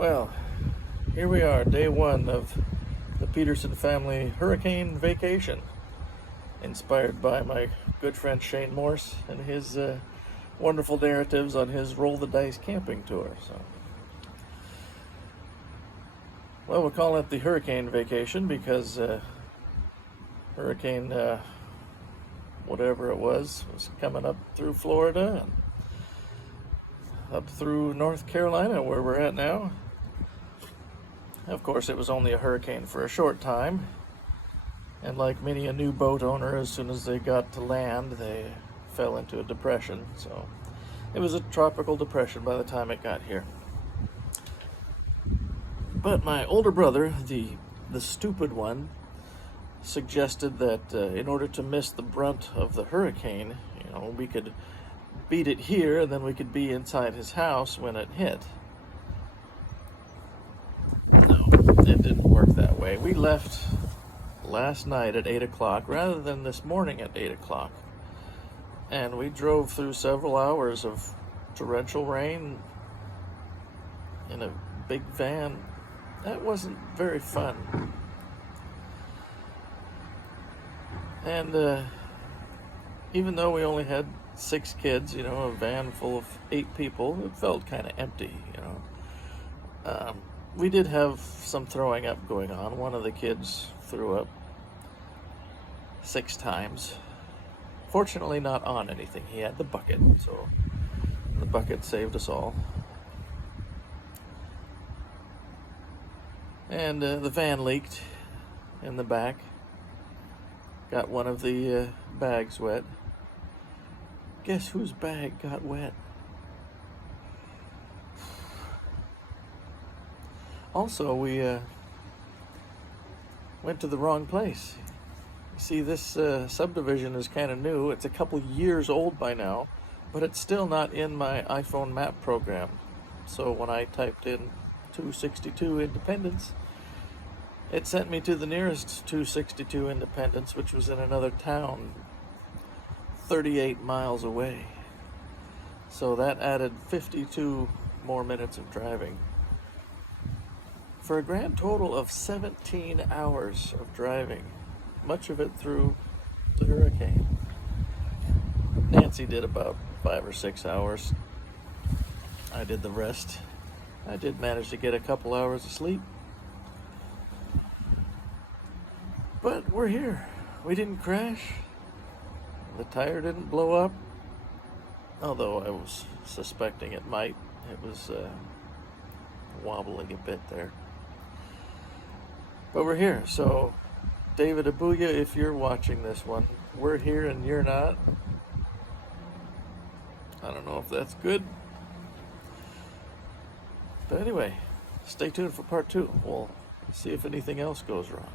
Well, here we are, day one of the Peterson family hurricane vacation, inspired by my good friend Shane Morse and his wonderful narratives on his Roll the Dice camping tour. Well, we're calling it the hurricane vacation because hurricane whatever it was coming up through Florida and up through North Carolina, where we're at now. Of course, it was only a hurricane for a short time, and like many a new boat owner, as soon as they got to land, they fell into a depression. So it was a tropical depression by the time it got here. But my older brother, the stupid one, suggested that in order to miss the brunt of the hurricane, we could beat it here, and then we could be inside his house when it hit. No, it didn't work that way. We left last night at 8 o'clock rather than this morning at 8 o'clock. And we drove through several hours of torrential rain in a big van. That wasn't very fun. And even though we only had 6 kids, a van full of 8 people, it felt kind of empty, We did have some throwing up going on. One of the kids threw up 6 times. Fortunately, not on anything. He had the bucket, so the bucket saved us all. And the van leaked in the back. Got one of the bags wet. Guess whose bag got wet? Also, we went to the wrong place. You see, this subdivision is kind of new. It's a couple years old by now, but it's still not in my iPhone map program. So when I typed in 262 Independence, it sent me to the nearest 262 Independence, which was in another town 38 miles away. So that added 52 more minutes of driving, for a grand total of 17 hours of driving, much of it through the hurricane. Nancy did about 5 or 6 hours. I did the rest. I did manage to get a couple hours of sleep. But we're here. We didn't crash. The tire didn't blow up, although I was suspecting it might. It was wobbling a bit there. But we're here, so David Abuya, if you're watching this one, we're here and you're not. I don't know if that's good. But anyway, stay tuned for part 2. We'll see if anything else goes wrong.